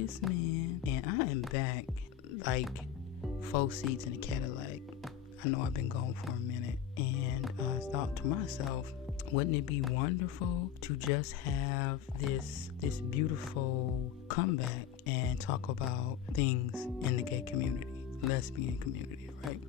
Marcus, man. And I am back, like 4 seats in a Cadillac. I know I've been gone for a minute, and I thought to myself, wouldn't it be wonderful to just have this beautiful comeback and talk about things in the gay community, lesbian community, right?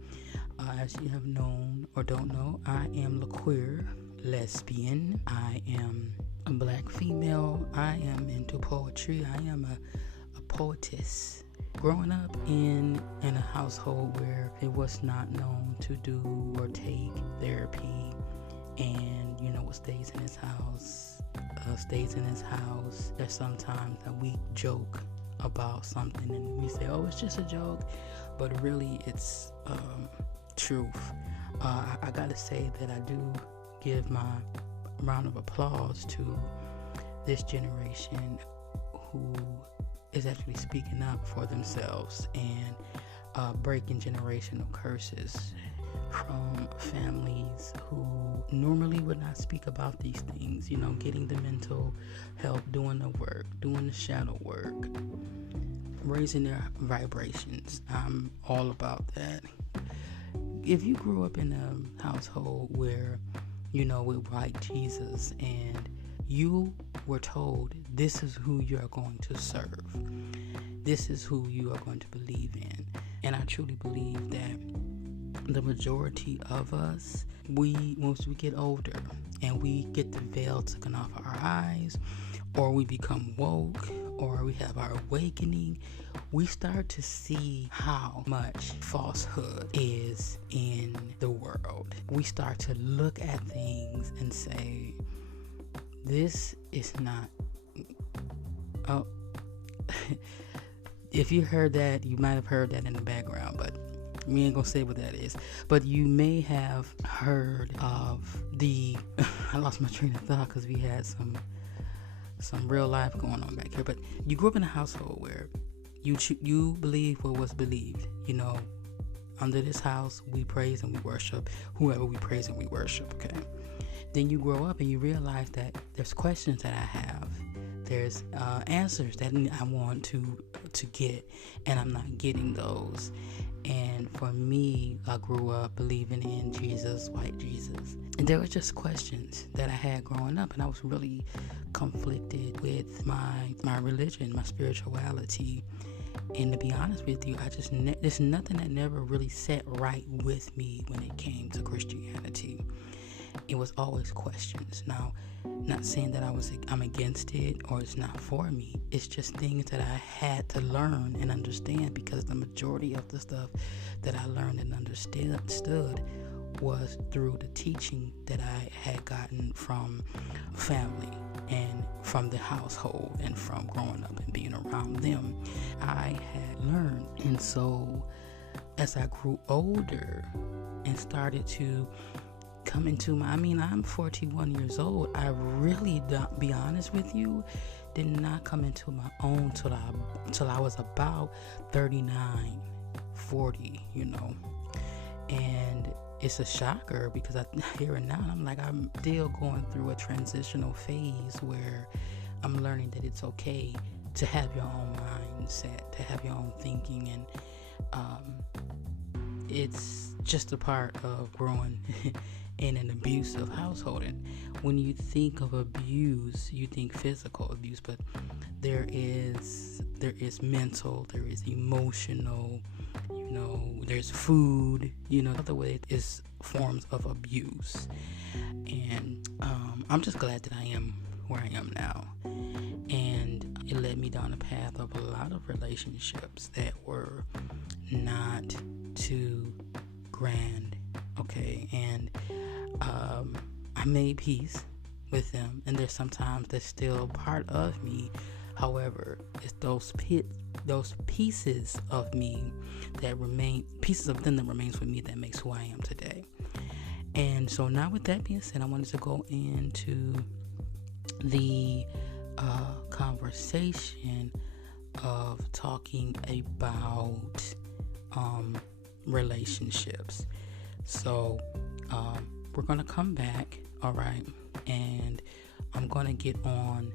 As you have known or don't know, I am queer lesbian. I am a black female. I am into poetry. I am a poetess. Growing up in a household where it was not known to do or take therapy, and what stays in his house stays in his house. There's sometimes that we joke about something and we say, oh, it's just a joke, but really it's truth. I gotta say that I do give my round of applause to this generation who is actually speaking up for themselves and breaking generational curses from families who normally would not speak about these things, getting the mental help, doing the work, doing the shadow work, raising their vibrations. I'm all about that. If you grew up in a household where, we like Jesus and you were told this is who you are going to serve, this is who you are going to believe in, and I truly believe that the majority of us, once we get older and we get the veil taken off our eyes, or we become woke, or we have our awakening, we start to see how much falsehood is in the world. We start to look at things and say, this is not... Oh, if you heard that, you might have heard that in the background, but we ain't gonna say what that is. But you may have heard of the... I lost my train of thought because we had some real life going on back here. But you grew up in a household where you believe what was believed. Under this house, we praise and we worship whoever we praise and we worship, okay? Then you grow up and you realize that there's questions that I have. There's answers that I want to get, and I'm not getting those. And for me, I grew up believing in Jesus, white Jesus. And there were just questions that I had growing up, and I was really conflicted with my religion, my spirituality. And to be honest with you, there's nothing that never really sat right with me when it came to Christianity. It was always questions. Now, not saying that I'm against it or it's not for me. It's just things that I had to learn and understand, because the majority of the stuff that I learned and understood was through the teaching that I had gotten from family and from the household and from growing up and being around them. I had learned. And so as I grew older and started to come into I'm 41 years old. I really, don't be honest with you, did not come into my own till I was about 39, 40, and it's a shocker because I hear it now and I'm still going through a transitional phase where I'm learning that it's okay to have your own mindset, to have your own thinking, and it's just a part of growing in an abusive household. And when you think of abuse, you think physical abuse, but there is mental, there is emotional, there's food, other way is forms of abuse. And I'm just glad that I am where I am now. And it led me down a path of a lot of relationships that were not too grand, okay? And I made peace with them, and there's sometimes that's still part of me. However, it's those pieces of me that remain, pieces of them that remains with me, that makes who I am today. And so now, with that being said, I wanted to go into the conversation of talking about relationships. So we're going to come back, all right, and I'm going to get on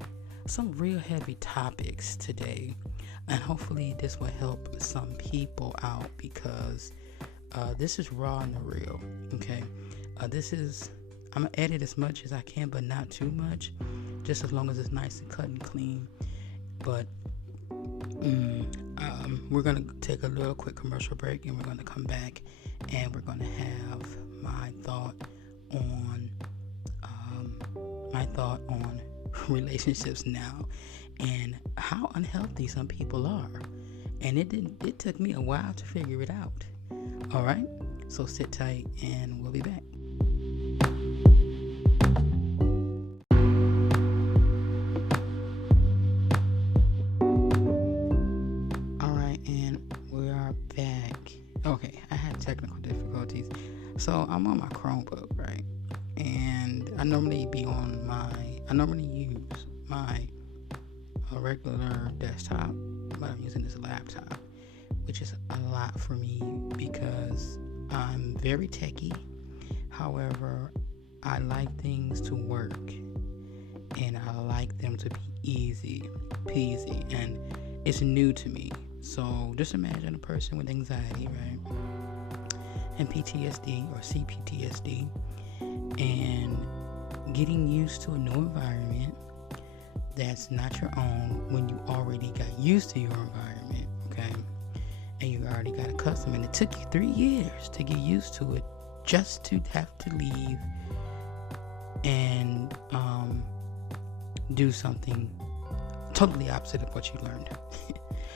some real heavy topics today, and hopefully this will help some people out, because this is raw and the real. Okay, I'm gonna edit as much as I can, but not too much, just as long as it's nice and cut and clean. But we're gonna take a little quick commercial break, and we're gonna come back, and we're gonna have my thought on relationships now and how unhealthy some people are. And it took me a while to figure it out. All right, so sit tight, and we'll be back. Okay, I had technical difficulties. So I'm on my Chromebook, right? And I normally use my regular desktop, but I'm using this laptop, which is a lot for me because I'm very techie. However, I like things to work, and I like them to be easy peasy, and it's new to me. So just imagine a person with anxiety, right? And PTSD or CPTSD, and getting used to a new environment that's not your own when you already got used to your environment, okay? And you already got accustomed, and it took you 3 years to get used to it, just to have to leave and do something totally opposite of what you learned.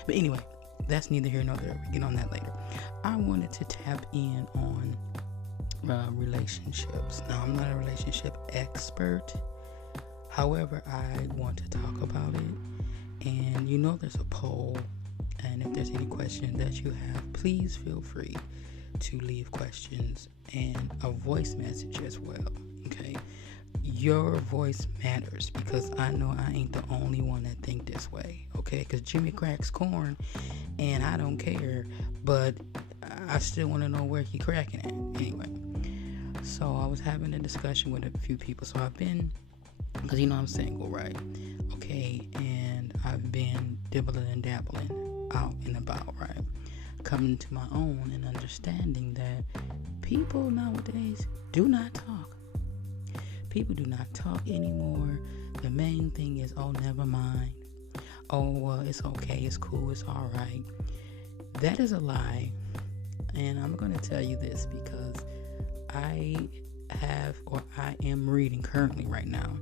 But anyway, that's neither here nor there. We get on that later. I wanted to tap in on relationships. Now, I'm not a relationship expert. However, I want to talk about it. And there's a poll. And if there's any questions that you have, please feel free to leave questions and a voice message as well. Okay? Your voice matters, because I know I ain't the only one that think this way. Okay? Because Jimmy cracks corn, and I don't care, but I still want to know where he cracking at. Anyway, so I was having a discussion with a few people. So I've been, because I'm single, right? Okay, and I've been dibbling and dabbling out and about, right? Coming to my own and understanding that people nowadays do not talk. People do not talk anymore. The main thing is, oh, never mind. Oh, well, it's okay. It's cool. It's all right. That is a lie. And I'm going to tell you this because I am reading currently right now.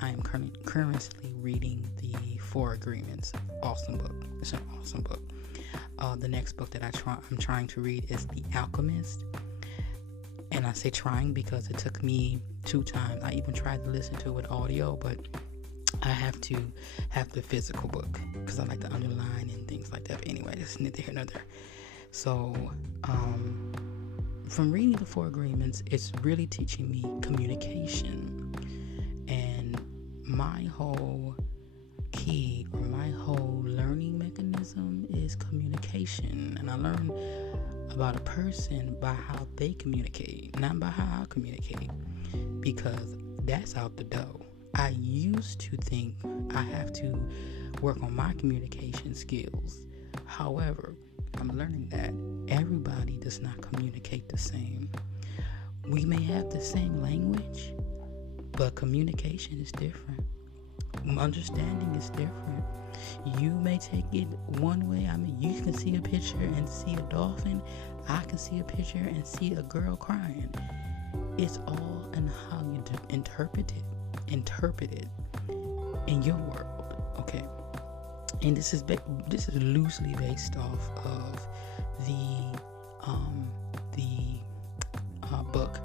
I am currently reading the 4 Agreements. Awesome book. It's an awesome book. The next book that I'm trying to read is The Alchemist. And I say trying because it took me 2 times. I even tried to listen to it with audio, but I have to have the physical book because I like to underline and things like that. But anyway, it's neither here nor there. So, from reading the 4 Agreements, it's really teaching me communication. And my whole key, or my whole learning mechanism, is communication. And I learn about a person by how they communicate, not by how I communicate, because that's out the door. I used to think I have to work on my communication skills. However, I'm learning that everybody does not communicate the same. We may have the same language, but communication is different. Understanding is different. You may take it one way. I mean, you can see a picture and see a dolphin. I can see a picture and see a girl crying. It's all in how you interpret it in your world. Okay, and this is loosely based off of the book,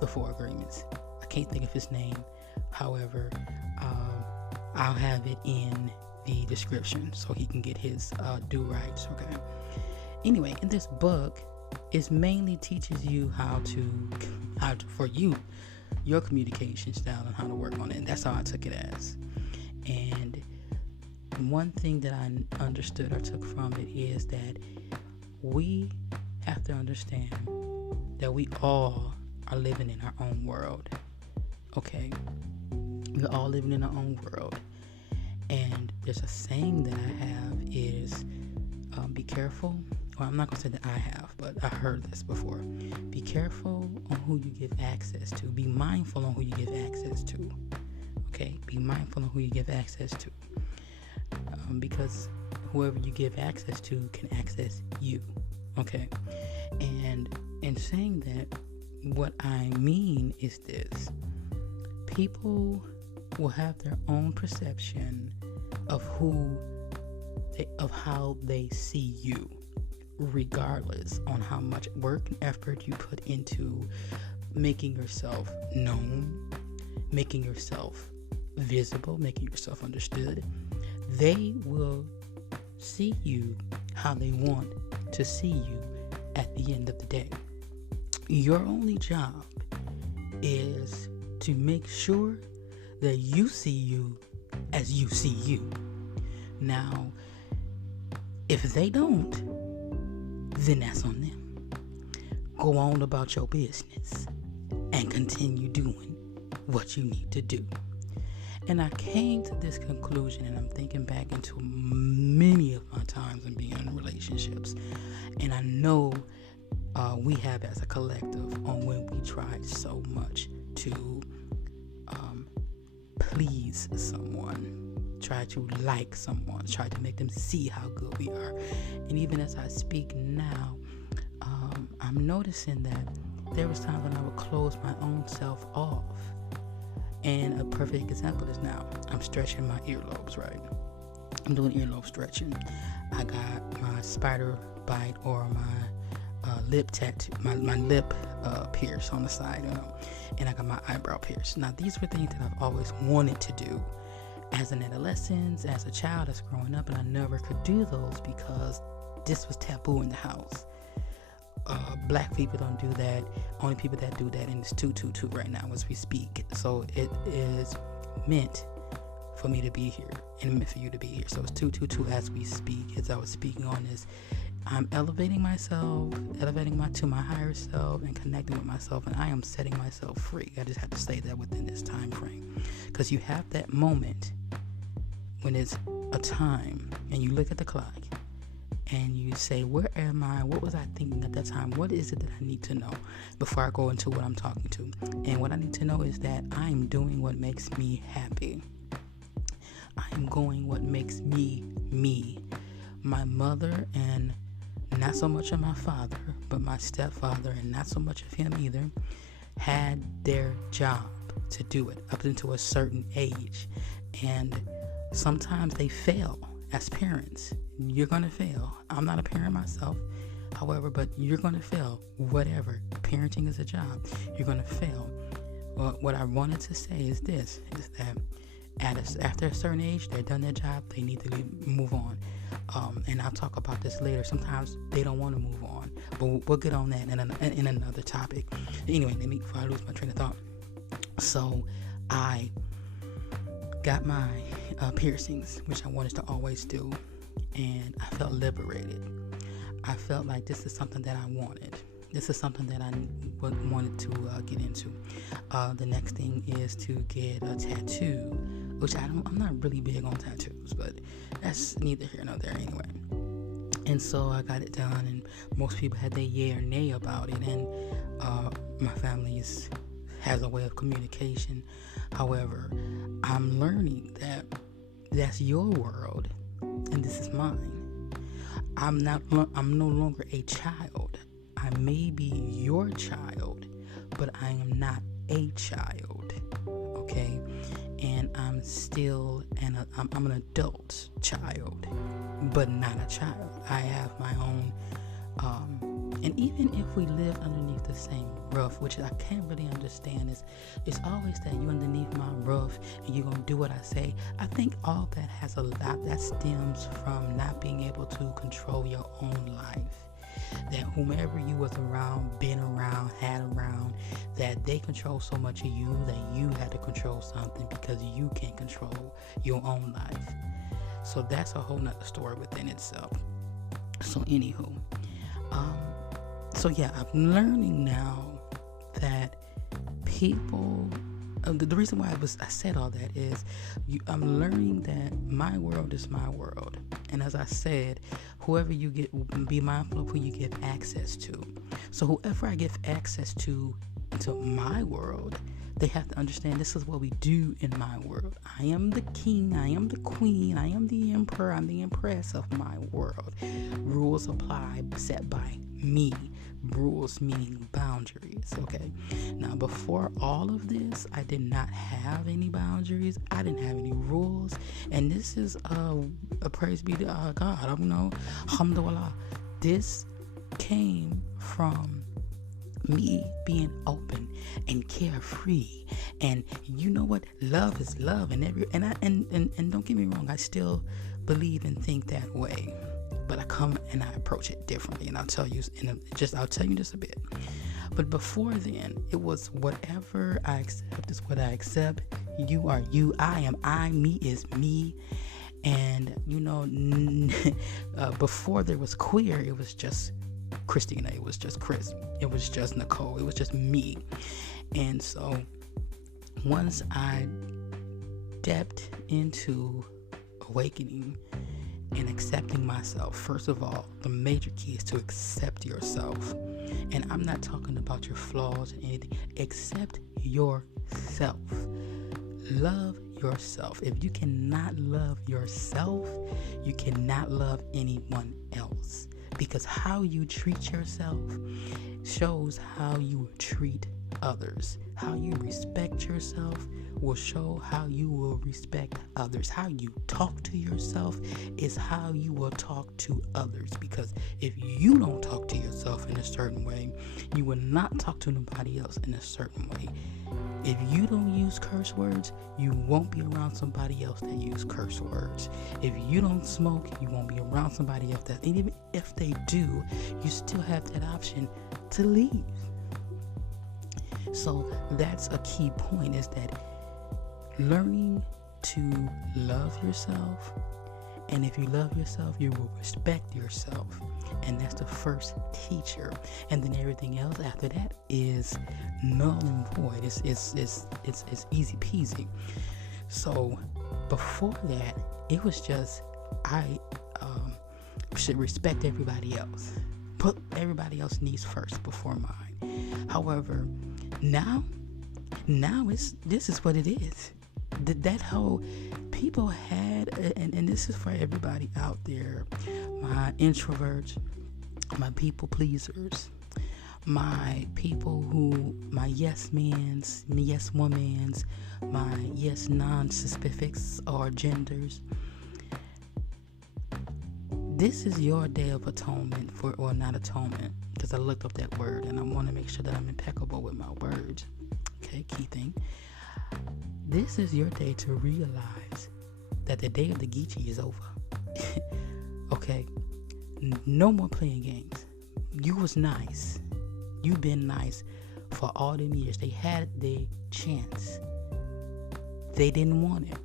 The 4 Agreements. I can't think of his name. However, I'll have it in the description so he can get his due rights. Okay. Anyway, in this book, it mainly teaches you how to your communication style and how to work on it. And that's how I took it as. And one thing that I understood or took from it is that we have to understand that we all are living in our own world. Okay? We're all living in our own world. And there's a saying that I have is, be careful. Well, I'm not going to say that I have, but I heard this before. Be careful on who you give access to. Be mindful on who you give access to. Okay? Be mindful on who you give access to. Because whoever you give access to can access you. Okay? And in saying that, what I mean is this. People will have their own perception of how they see you, regardless on how much work and effort you put into making yourself known, making yourself visible, making yourself understood. They will see you how they want to see you at the end of the day. Your only job is to make sure that you see you as you see you. Now, if they don't, then that's on them. Go on about your business and continue doing what you need to do. And I came to this conclusion, and I'm thinking back into many of my times in being in relationships. And I know we have as a collective on when we tried so much to please someone, try to like someone, try to make them see how good we are. And even as I speak now, I'm noticing that there was times when I would close my own self off. And a perfect example is now I'm stretching my earlobes, right? I'm doing earlobe stretching. I got my spider bite or my lip tattoo, my lip pierce on the side, and I got my eyebrow pierce. Now, these were things that I've always wanted to do as an adolescent, as a child, as growing up, and I never could do those because this was taboo in the house. Black people don't do that. Only people that do that, and it's 222 right now as we speak. So it is meant for me to be here and meant for you to be here. So it's 222 as we speak. As I was speaking on this, I'm elevating myself, to my higher self, and connecting with myself, and I am setting myself free. I just have to say that within this time frame, because you have that moment when it's a time, and you look at the clock, and you say, where am I? What was I thinking at that time? What is it that I need to know before I go into what I'm talking to? And what I need to know is that I'm doing what makes me happy. I'm going what makes me me. My mother, and not so much of my father, but my stepfather, and not so much of him either, had their job to do it up until a certain age. And sometimes they fail as parents. You're going to fail. I'm not a parent myself, however, but you're going to fail. Whatever. Parenting is a job. You're going to fail. Well, what I wanted to say is this, is that after a certain age, they've done their job, they need to move on. And I'll talk about this later. Sometimes they don't want to move on, but we'll get on that in another topic. Anyway, before I lose my train of thought. So I got my piercings, which I wanted to always do, and I felt liberated. I felt like this is something that I wanted. This is something that I wanted to get into. The next thing is to get a tattoo, which I'm not really big on tattoos, but that's neither here nor there anyway. And so I got it done, and most people had their yay or nay about it, and my family has a way of communication. However, I'm learning that that's your world and this is mine. I'm no longer a child. I may be your child, but I am not a child. Okay? And I'm still I'm an adult child, but not a child. I have my own and even if we live underneath the same roof, which I can't really understand, it's always that you underneath my roof and you're gonna do what I say. I think all that has a lot that stems from not being able to control your own life. That whomever you was around, been around, had around, that they control so much of you that you had to control something because you can't control your own life. So that's a whole nother story within itself. So anywho, so yeah, I'm learning now that people the reason why I said all that is I'm learning that my world is my world. And as I said, whoever you get, be mindful of who you give access to. So whoever I give access to my world, they have to understand this is what we do in my world. I am the king, I am the queen, I am the emperor, I'm the empress of my world. Rules apply set by me. Rules meaning boundaries, okay? Now, before all of this, I did not have any boundaries. I didn't have any rules. And this is a praise be to God. I don't know. Alhamdulillah. This came from me being open and carefree, and you know what, love is love, and and don't get me wrong, I still believe and think that way, but I come and I approach it differently, and I'll tell you just a bit. But before then, it was whatever I accept is what I accept. You are you, I am I, me is me. And before there was queer, it was just Christina, it was just Chris, it was just Nicole, it was just me. And so once I stepped into awakening and accepting myself, first of all, the major key is to accept yourself. And I'm not talking about your flaws and anything. Accept yourself. Love yourself. If you cannot love yourself, you cannot love anyone else. Because how you treat yourself shows how you treat others. How you respect yourself will show how you will respect others. How you talk to yourself is how you will talk to others. Because if you don't talk to yourself in a certain way, you will not talk to nobody else in a certain way. If you don't use curse words, you won't be around somebody else that use curse words. If you don't smoke, you won't be around somebody else that, and even if they do, you still have that option to leave. So that's a key point, is that learning to love yourself. And if you love yourself, you will respect yourself. And that's the first teacher. And then everything else after that is null and void. It's easy peasy. So before that, it was just I should respect everybody else. Put everybody else's needs first before mine. However, now this is what it is. That whole people had, and this is for everybody out there, my introverts, my people pleasers, my people my yes men's, yes women's, my yes non-specifics or genders. This is your day of atonement, or not atonement, because I looked up that word and I want to make sure that I'm impeccable with my words. Okay, key thing. This is your day to realize that the day of the Geechee is over. Okay? No more playing games. You was nice. You've been nice for all them years. They had their chance. They didn't want it.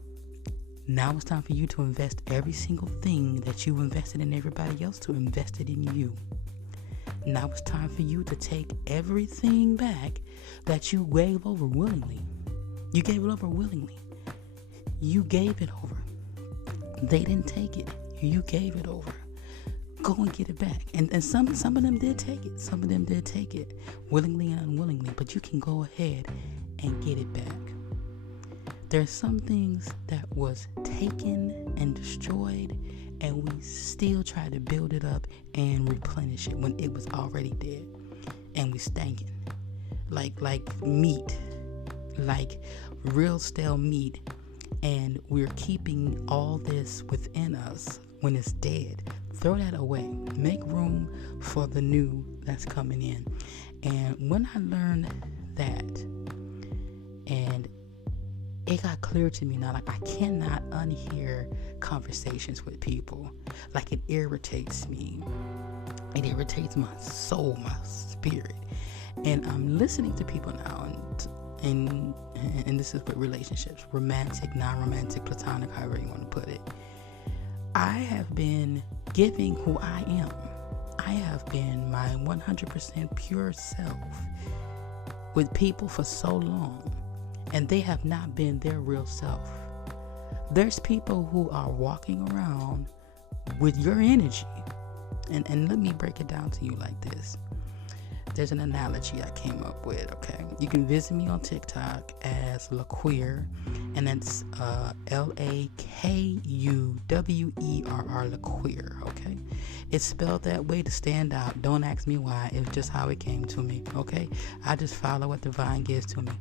Now it's time for you to invest every single thing that you invested in everybody else to invest it in you. Now it's time for you to take everything back that you gave over willingly. You gave it over willingly. You gave it over. They didn't take it. You gave it over. Go and get it back. And some of them did take it. Some of them did take it willingly and unwillingly. But you can go ahead and get it back. There's some things that was taken and destroyed, and we still try to build it up and replenish it when it was already dead. And we stankin'. Like meat. Like real stale meat, and we're keeping all this within us when it's dead. Throw that away. Make room for the new that's coming in. And when I learned that, and it got clear to me now, like I cannot unhear conversations with people. Like it irritates me. It irritates my soul, my spirit. And I'm listening to people now, and this is with relationships, romantic, non-romantic, platonic, however you want to put it. I have been giving who I am. I have been my 100% pure self with people for so long. and they have not been their real self. There's people who are walking around with your energy. And let me break it down to you like this. There's an analogy I came up with, okay? You can visit me on TikTok as LaQueer, and that's LAKUWERR, LaQueer, okay? It's spelled that way to stand out. Don't ask me why. It's just how it came to me, okay? I just follow what divine gives to me.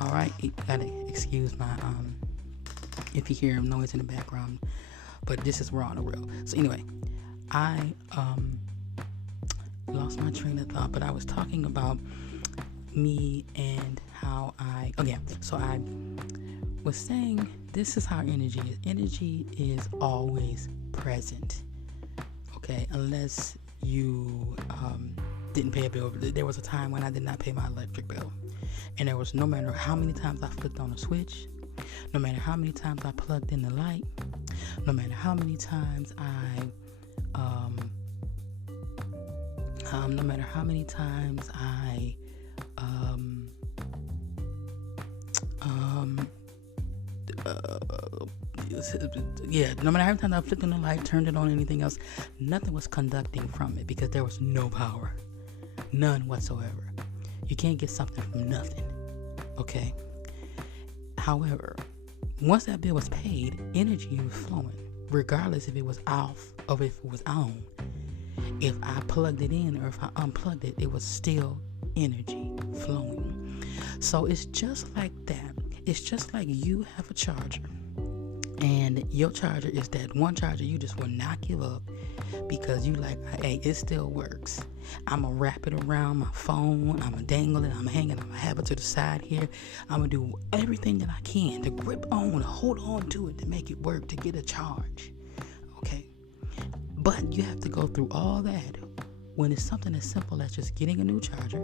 All right? You gotta excuse my, if you hear noise in the background, but this is raw on the real. So anyway, I, lost my train of thought, but I was talking about me and how I was saying this is how energy is. Energy is always present, okay, unless you didn't pay a bill. There was a time when I did not pay my electric bill, and there was, no matter how many times I flipped on a switch, no matter how many times I plugged in the light, no matter how many times no matter how many times I no matter how many times I flipped on the light, turned it on, anything else, nothing was conducting from it because there was no power. None whatsoever. You can't get something from nothing. Okay? However, once that bill was paid, energy was flowing, regardless if it was off or if it was on. If I plugged it in or if I unplugged it, it was still energy flowing. So it's just like that. It's just like you have a charger, and your charger is that one charger you just will not give up because you like, hey, it still works. I'm going to wrap it around my phone. I'm going to dangle it. I'm going to hang it. I'm going to have it to the side here. I'm going to do everything that I can to grip on, to hold on to it, to make it work, to get a charge. Okay? But you have to go through all that when it's something as simple as just getting a new charger,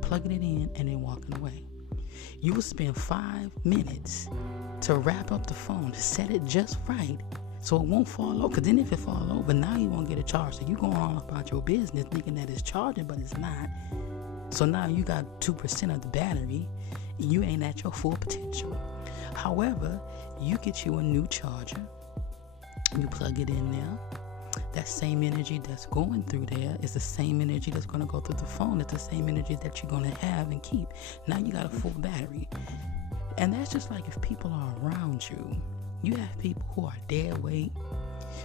plugging it in, and then walking away. You will spend 5 minutes to wrap up the phone, to set it just right so it won't fall over. Because then if it falls over, now you won't get a charge. So you going on about your business thinking that it's charging, but it's not. So now you got 2% of the battery, and you ain't at your full potential. However, you get you a new charger, you plug it in there. That same energy that's going through there is the same energy that's going to go through the phone. It's the same energy that you're going to have and keep. Now you got a full battery. And that's just like if people are around you. You have people who are dead weight.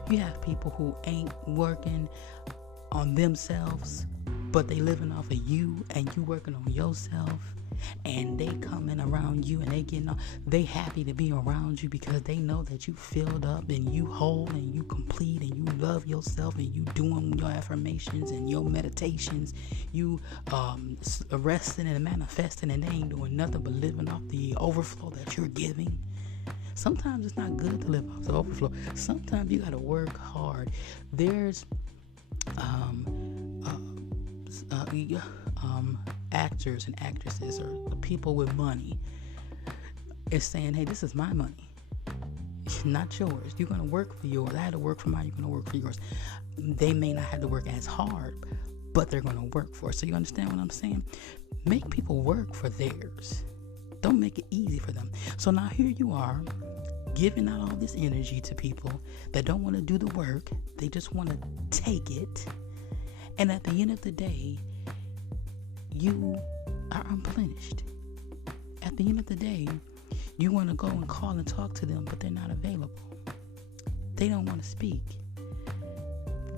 You have people who ain't working on themselves, but they living off of you, and you working on yourself. And they coming around you, and they happy to be around you because they know that you filled up and you whole and you complete and you love yourself and you doing your affirmations and your meditations, you resting and manifesting, and they ain't doing nothing but living off the overflow that you're giving. Sometimes it's not good to live off the overflow. Sometimes you gotta work hard. There's actors and actresses or the people with money is saying, hey, this is my money, not yours. You're going to work for yours. I had to work for mine. You're going to work for yours. They may not have to work as hard, but they're going to work for it. So you understand what I'm saying? Make people work for theirs. Don't make it easy for them. So now here you are giving out all this energy to people that don't want to do the work. They just want to take it. And at the end of the day, you are unplenished. At the end of the day, you want to go and call and talk to them, but they're not available. They don't want to speak.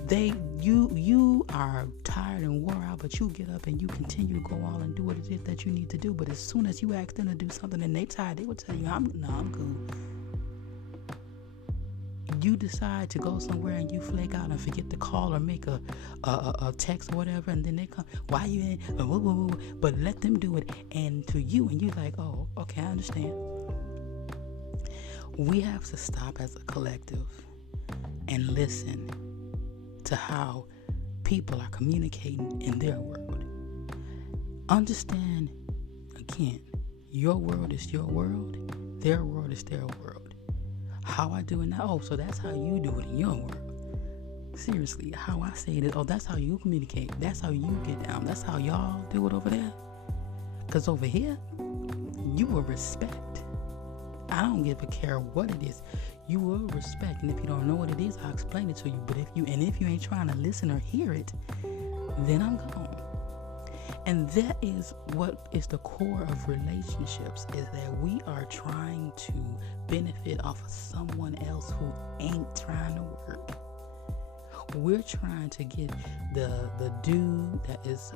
You are tired and wore out, but you get up and you continue to go all and do what it is that you need to do. But as soon as you ask them to do something and they tired, they will tell you, I'm good. You decide to go somewhere and you flake out and forget to call or make a text or whatever, and then they come, why you ain't, but let them do it, and to you, and you like, oh, okay, I understand. We have to stop as a collective and listen to how people are communicating in their world. Understand, again, your world is your world, their world is their world. How I do it now, oh, so that's how you do it in your world. Seriously, how I say it, oh, that's how you communicate. That's how you get down. That's how y'all do it over there. Because over here, you will respect. I don't give a care what it is. You will respect. And if you don't know what it is, I'll explain it to you. But if you ain't trying to listen or hear it, then I'm gone. And that is what is the core of relationships, is that we are trying to benefit off of someone else who ain't trying to work. We're trying to get the dude that is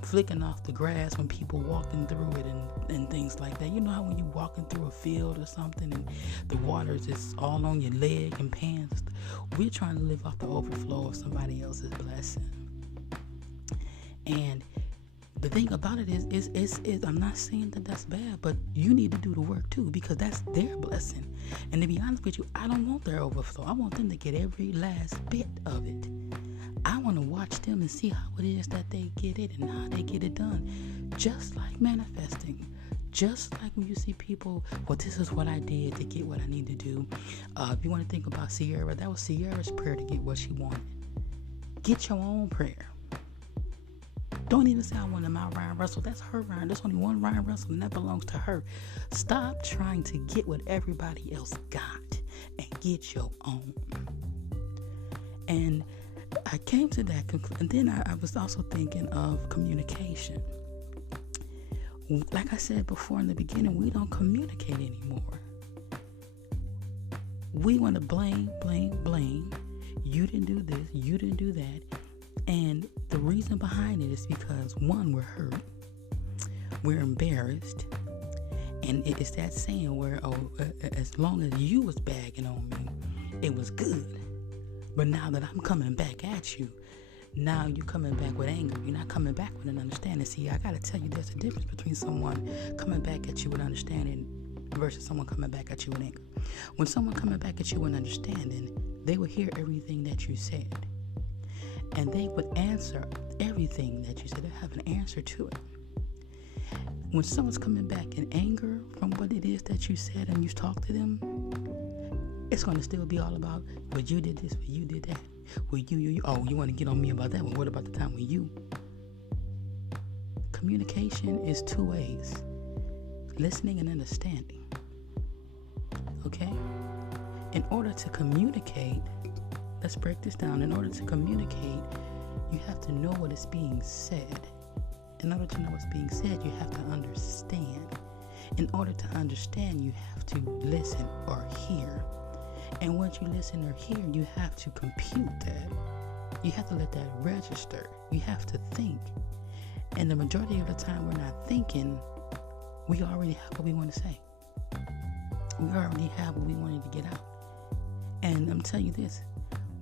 flicking off the grass when people walking through it and things like that. You know how when you're walking through a field or something and the water is just all on your leg and pants? We're trying to live off the overflow of somebody else's blessing. And the thing about it is I'm not saying that that's bad, but you need to do the work too, because that's their blessing. And to be honest with you, I don't want their overflow. I want them to get every last bit of it. I want to watch them and see how it is that they get it and how they get it done. Just like manifesting. Just like when you see people, well, this is what I did to get what I need to do. If you want to think about Sierra, that was Sierra's prayer to get what she wanted. Get your own prayer. Don't even say I wanted my Ryan Russell. That's her Ryan. There's only one Ryan Russell, and that belongs to her. Stop trying to get what everybody else got and get your own. And I came to that conclusion. And then I was also thinking of communication. Like I said before in the beginning, we don't communicate anymore. We want to blame. You didn't do this. You didn't do that. And the reason behind it is because, one, we're hurt. We're embarrassed. And it's that saying where, as long as you was bagging on me, it was good. But now that I'm coming back at you, now you're coming back with anger. You're not coming back with an understanding. See, I got to tell you, there's a difference between someone coming back at you with understanding versus someone coming back at you with anger. When someone coming back at you with understanding, they will hear everything that you said. And they would answer everything that you said. They have an answer to it. When someone's coming back in anger from what it is that you said and you talked to them, it's going to still be all about, well, you did this, well, you did that. Well, you. Oh, you want to get on me about that? Well, what about the time when you? Communication is two ways. Listening and understanding. Okay? In order to communicate, let's break this down. In order to communicate, you have to know what is being said. In order to know what's being said, you have to understand. In order to understand, you have to listen or hear. And once you listen or hear, you have to compute that. You have to let that register. You have to think. And the majority of the time we're not thinking, we already have what we want to say. We already have what we wanted to get out. And I'm telling you this,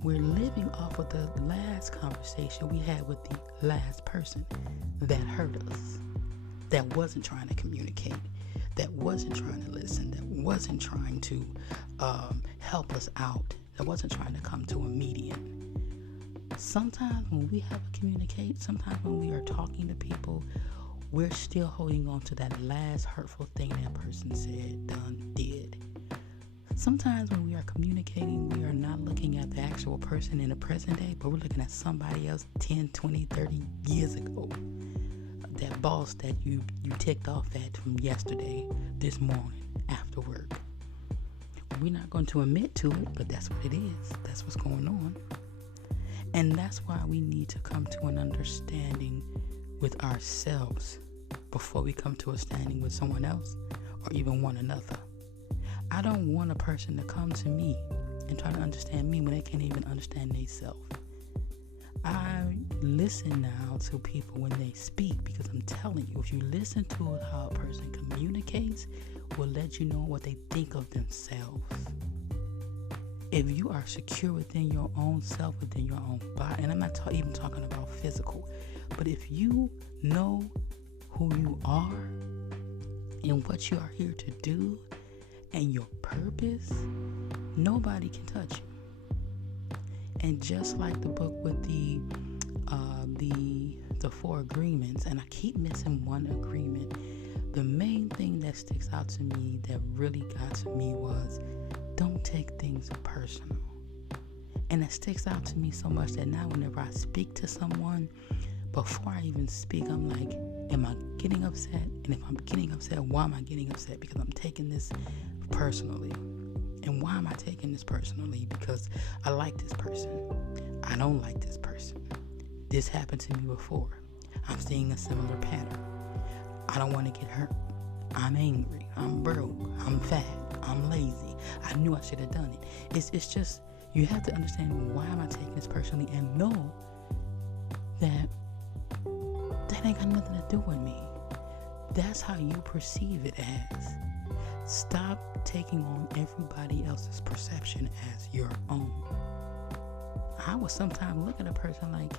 we're living off of the last conversation we had with the last person that hurt us, that wasn't trying to communicate, that wasn't trying to listen, that wasn't trying to help us out, that wasn't trying to come to a median. Sometimes when we have to communicate, sometimes when we are talking to people, we're still holding on to that last hurtful thing that person said, done, did. Sometimes when we are communicating, we are not looking at the actual person in the present day, but we're looking at somebody else 10, 20, 30 years ago. That boss that you ticked off at from yesterday, this morning, after work. We're not going to admit to it, but that's what it is. That's what's going on. And that's why we need to come to an understanding with ourselves before we come to a standing with someone else or even one another. I don't want a person to come to me and try to understand me when they can't even understand themselves. I listen now to people when they speak, because I'm telling you, if you listen to how a person communicates, will let you know what they think of themselves. If you are secure within your own self, within your own body, and I'm not even talking about physical, but if you know who you are and what you are here to do and your purpose, nobody can touch you. And just like the book with the 4 agreements, and I keep missing one agreement, the main thing that sticks out to me that really got to me was, don't take things personal. And it sticks out to me so much that now whenever I speak to someone, before I even speak, I'm like, am I getting upset? And if I'm getting upset, why am I getting upset? Because I'm taking this personally. And why am I taking this personally? Because I like this person. I don't like this person. This happened to me before. I'm seeing a similar pattern. I don't want to get hurt. I'm angry. I'm broke. I'm fat. I'm lazy. I knew I should have done it. It's just, you have to understand, why am I taking this personally, and know that ain't got nothing to do with me. That's how you perceive it as. Stop taking on everybody else's perception as your own. I would sometimes look at a person like,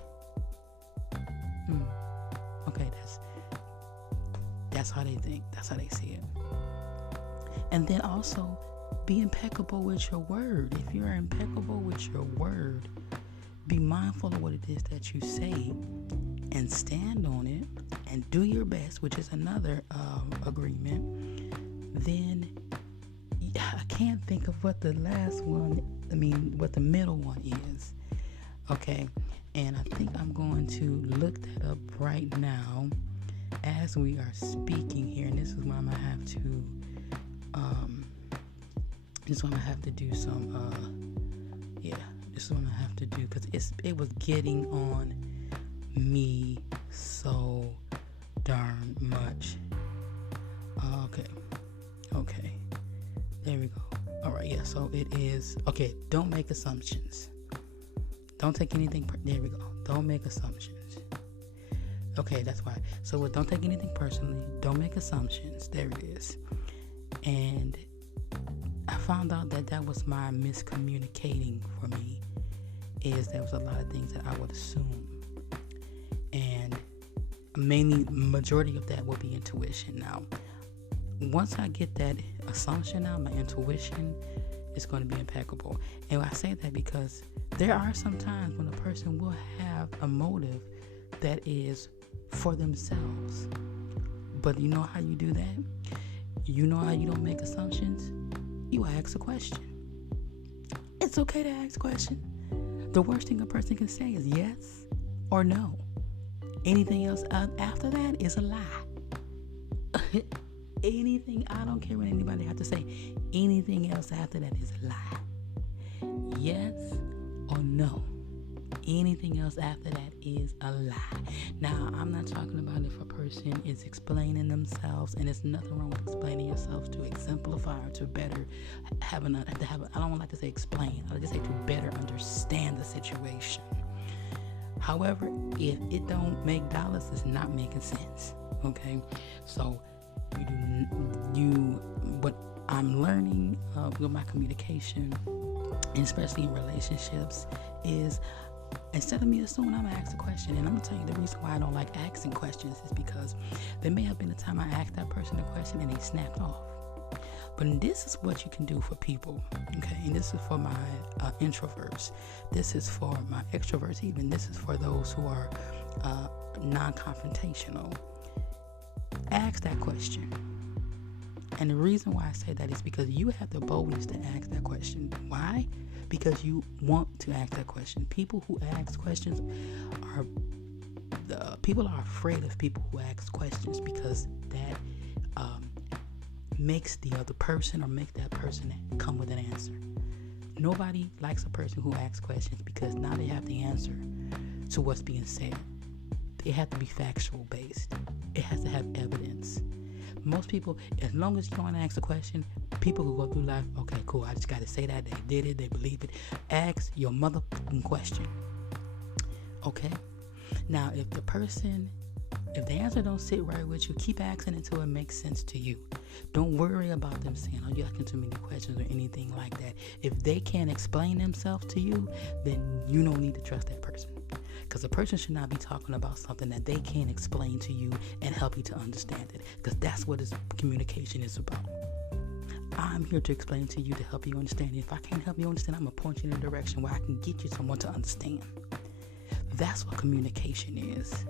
okay, that's how they think. That's how they see it. And then also, be impeccable with your word. If you're impeccable with your word, be mindful of what it is that you say and stand on it and do your best, which is another agreement. Then I can't think of what the middle one is. Okay, and I think I'm going to look that up right now as we are speaking here, and this is why I'm gonna have to this is what I'm gonna have to do some this is what I'm gonna have to do, because it was getting on me so darn much. Okay, there we go. All right, yeah, so it is, okay, don't make assumptions. Don't take anything, there we go. Don't make assumptions. Okay, that's why. So don't take anything personally. Don't make assumptions. There it is. And I found out that was my miscommunicating for me, is there was a lot of things that I would assume. And majority of that will be intuition. Now, once I get that assumption out, my intuition is going to be impeccable. And I say that because there are some times when a person will have a motive that is for themselves. But you know how you do that? You know how you don't make assumptions? You ask a question. It's okay to ask a question. The worst thing a person can say is yes or no. Anything else after that is a lie. Anything, I don't care what anybody has to say. Anything else after that is a lie. Yes or no. Anything else after that is a lie. Now, I'm not talking about if a person is explaining themselves, and there's nothing wrong with explaining yourself to exemplify or to better I don't like to say explain. I like to say to better understand the situation. However, if it don't make dollars, it's not making sense. Okay, so what I'm learning with my communication, and especially in relationships, is instead of me assuming, I'm going to ask a question. And I'm going to tell you the reason why I don't like asking questions is because there may have been a time I asked that person a question and they snapped off. But this is what you can do for people, okay? And this is for my introverts. This is for my extroverts even. This is for those who are non-confrontational. Ask that question. And the reason why I say that is because you have the boldness to ask that question. Why? Because you want to ask that question. People who ask questions people are afraid of people who ask questions, because that makes the other person, or make that person come with an answer. Nobody likes a person who asks questions, because now they have the answer to what's being said. It has to be factual based. It has to have evidence. Most people, as long as you don't ask a question, people who go through life, okay, cool, I just got to say that, they did it, they believe it. Ask your motherfucking question. Okay? Now, if the answer don't sit right with you, keep asking until it makes sense to you. Don't worry about them saying, oh, you're asking too many questions or anything like that. If they can't explain themselves to you, then you don't need to trust that person. Because a person should not be talking about something that they can't explain to you and help you to understand it. Because that's what communication is about. I'm here to explain to you, to help you understand. If I can't help you understand, I'm going to point you in a direction where I can get you someone to understand. That's what communication is.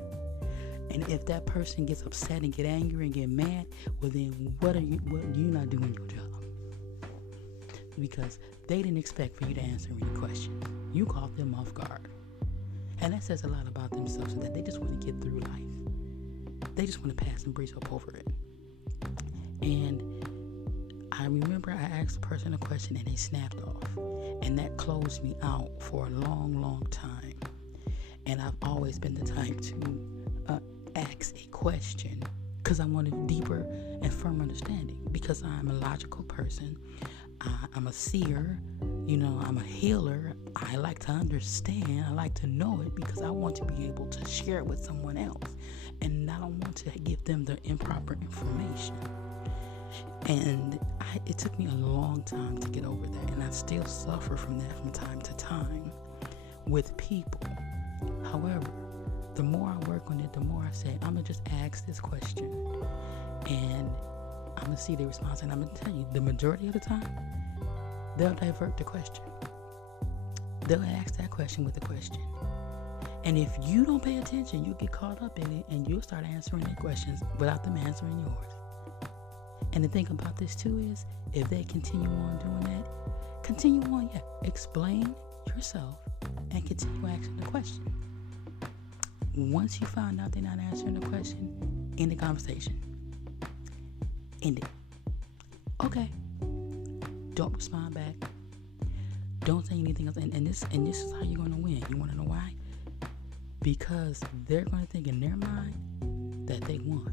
And if that person gets upset and get angry and get mad, well then what are you not doing your job? Because they didn't expect for you to answer any questions. You caught them off guard. And that says a lot about themselves, so that they just want to get through life. they just want to pass and breeze up over it. And I remember I asked the person a question and they snapped off. And that closed me out for a long, long time. And I've always been the type to ask a question because I wanted a deeper and firm understanding. Because I'm a logical person. I'm a seer. I'm a healer. I like to understand. I like to know it because I want to be able to share it with someone else. And I don't want to give them the improper information. And it took me a long time to get over that. And I still suffer from that from time to time with people. However, the more I work on it, the more I say, I'm going to just ask this question. And I'm going to see their response. And I'm going to tell you, the majority of the time, they'll divert the question. They'll ask that question with a question. And if you don't pay attention, you'll get caught up in it and you'll start answering their questions without them answering yours. And the thing about this too is, if they continue on doing that, continue on, explain yourself and continue asking the question. Once you find out they're not answering the question, end the conversation. End it. Okay. Don't respond back. Don't say anything else. And this is how you're going to win. You want to know why? Because they're going to think in their mind that they won.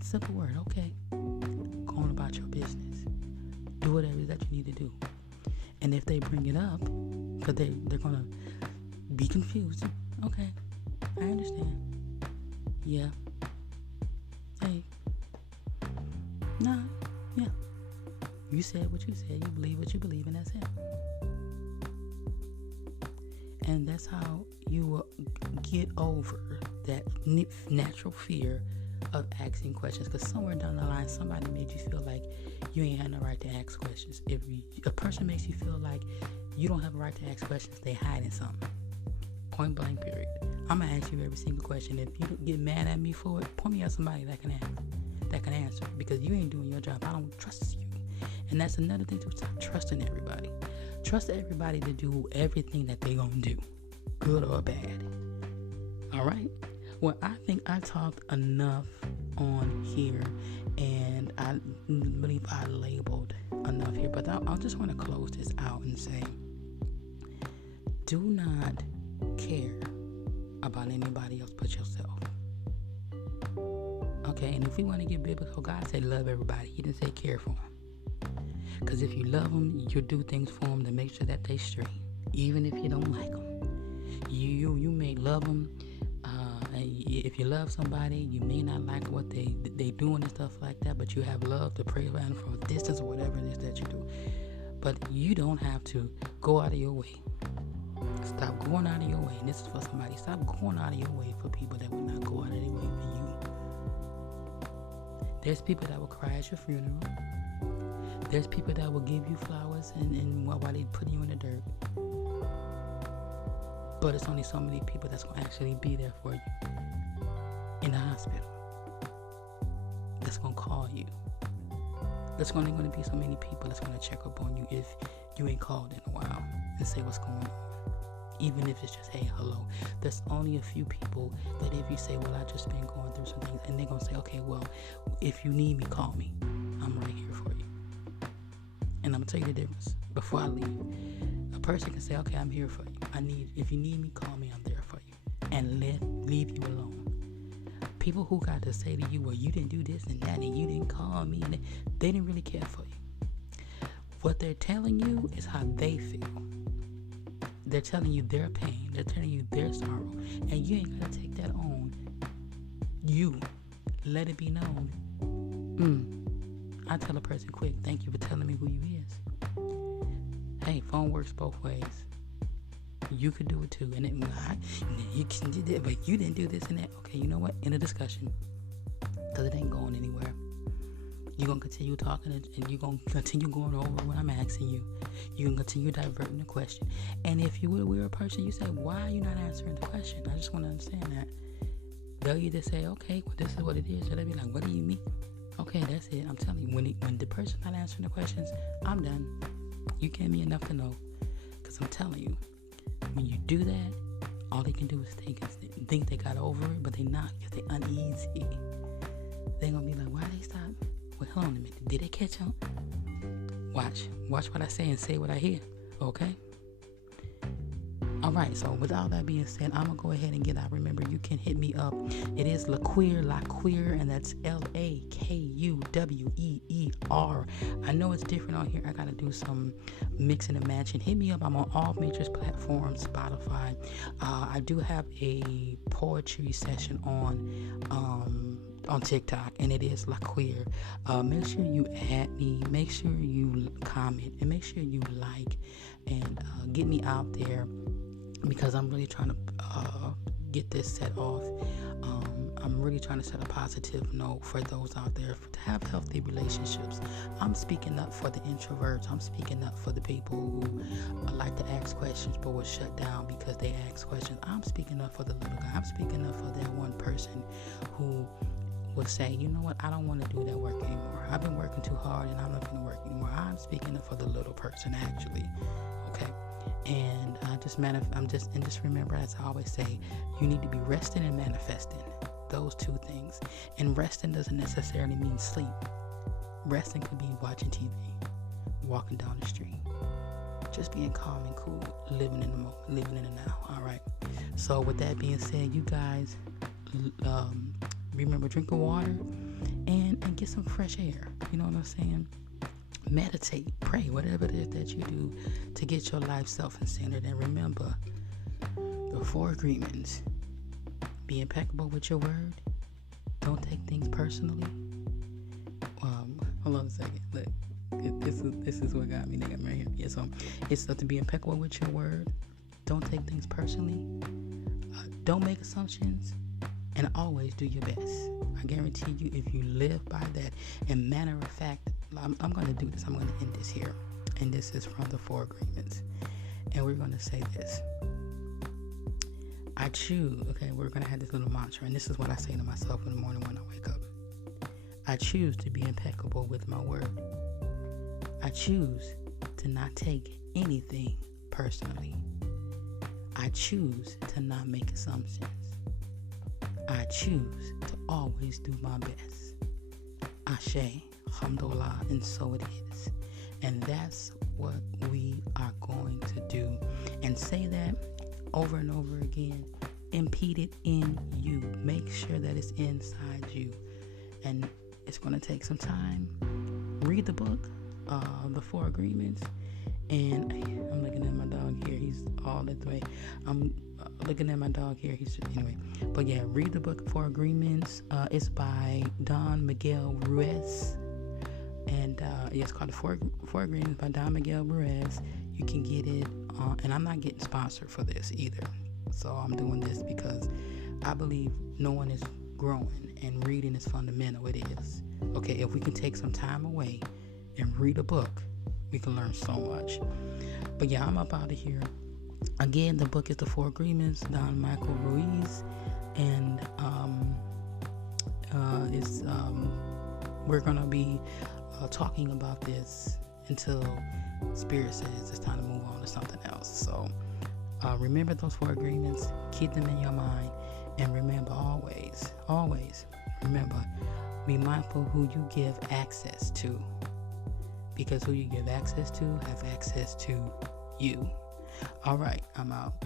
Simple word. Okay. Go on about your business. Do whatever it is that you need to do. And if they bring it up, because they're going to be confused. Okay. I understand. Yeah. Hey. Nah. Yeah. You said what you said. You believe what you believe, and that's it. And that's how you will get over that natural fear of asking questions. Because somewhere down the line, somebody made you feel like you ain't had no right to ask questions. If a person makes you feel like you don't have a right to ask questions, they hiding something. Point blank, period. I'm going to ask you every single question. If you get mad at me for it, point me at somebody that can answer. Because you ain't doing your job. I don't trust you. And that's another thing to stop trusting everybody. Trust everybody to do everything that they gonna do, good or bad. All right? Well, I think I talked enough on here, and I believe I labeled enough here. But I just want to close this out and say, do not care about anybody else but yourself. Okay? And if we want to get biblical, God said love everybody. He didn't say care for them. Because if you love them, you'll do things for them to make sure that they straight. Even if you don't like them. You may love them. If you love somebody, you may not like what they doing and stuff like that, but you have love to pray for them from a distance or whatever it is that you do. But you don't have to go out of your way. Stop going out of your way. And this is for somebody. Stop going out of your way for people that will not go out of their way for you. There's people that will cry at your funeral. There's people that will give you flowers and while they put you in the dirt. But it's only so many people that's going to actually be there for you in the hospital. That's going to call you. There's only going to be so many people that's going to check up on you if you ain't called in a while and say what's going on. Even if it's just, hey, hello. There's only a few people that if you say, well, I just been going through some things, and they're going to say, okay, well, if you need me, call me. I'm right here for you. And I'm going to tell you the difference before I leave. A person can say, okay, I'm here for you. If you need me, call me, I'm there for you. And leave you alone. People who got to say to you, well, you didn't do this and that, and you didn't call me, and they didn't really care for you. What they're telling you is how they feel. They're telling you their pain. They're telling you their sorrow. And you ain't got to take that on. You. Let it be known. I tell a person quick, thank you for telling me who you is. Hey, phone works both ways. You could do it too. And you can do that, but you didn't do this and that. Okay, you know what? End of discussion. Because it ain't going anywhere. You're going to continue talking and you're going to continue going over what I'm asking you. You're going to continue diverting the question. And if you were a person, you say, why are you not answering the question? I just want to understand that. They'll either say, okay, well, this is what it is. Or they'll be like, what do you mean? Okay, that's it. I'm telling you, when the person's not answering the questions, I'm done. You gave me enough to know. Because I'm telling you, when you do that, all they can do is think they got over it, but they not, because they uneasy. They gonna be like, why they stop? Wait, hold on a minute. Did they catch on? Watch what I say and say what I hear. Okay? Alright, so with all that being said, I'm gonna go ahead and get out. Remember, you can hit me up. It is Laqueer, and that's LAKUWEER. I know it's different on here. I gotta do some mixing and matching. Hit me up. I'm on all major platforms, Spotify. I do have a poetry session on TikTok, and it is Laqueer. Make sure you add me, make sure you comment, and make sure you like, and get me out there, because I'm really trying to get this set off. I'm really trying to set a positive note for those out there to have healthy relationships. I'm speaking up for the introverts. I'm speaking up for the people who like to ask questions but were shut down because they asked questions. I'm speaking up for the little guy. I'm speaking up for that one person who would say, you know what, I don't want to do that work anymore. I've been working too hard and I'm not going to work anymore. I'm speaking up for the little person, actually. Okay. And just remember, as I always say, you need to be resting and manifesting. Those two things. And resting doesn't necessarily mean sleep. Resting could be watching TV, walking down the street, just being calm and cool, living in the moment, living in the now. All right. So with that being said, you guys, remember, drink of water and get some fresh air. You know what I'm saying? Meditate, pray, whatever it is that you do to get your life self-centered. And remember the 4 agreements. Be impeccable with your word. Don't take things personally. Hold on a second. Look, this is what got me. They got me right here. Yeah, so it's to be impeccable with your word. Don't take things personally. Don't make assumptions. And always do your best. I guarantee you, if you live by that, and matter of fact, I'm going to do this. I'm going to end this here. And this is from the 4 agreements. And we're going to say this. I choose, okay, we're going to have this little mantra. And this is what I say to myself in the morning when I wake up. I choose to be impeccable with my word. I choose to not take anything personally. I choose to not make assumptions. I choose to always do my best. Ashe, alhamdulillah, and so it is. And that's what we are going to do. And say that over and over again. Impede it in you. Make sure that it's inside you. And it's going to take some time. Read the book, the 4 agreements. And I'm looking at my dog here. He's all that way. I'm looking at my dog here. He's just, anyway. But yeah, read the book, 4 Agreements. It's by Don Miguel Ruiz. And it's called the 4 Agreements by Don Miguel Ruiz. You can get it and I'm not getting sponsored for this either. So I'm doing this because I believe no one is growing, and reading is fundamental. It is. Okay, if we can take some time away and read a book, we can learn so much. But yeah, I'm up out of here. Again, the book is The 4 Agreements, Don Michael Ruiz, and we're gonna be talking about this until Spirit says it's time to move on to something else. So remember those 4 agreements, keep them in your mind, and remember always, remember, be mindful who you give access to, because who you give access to have access to you. All right, I'm out.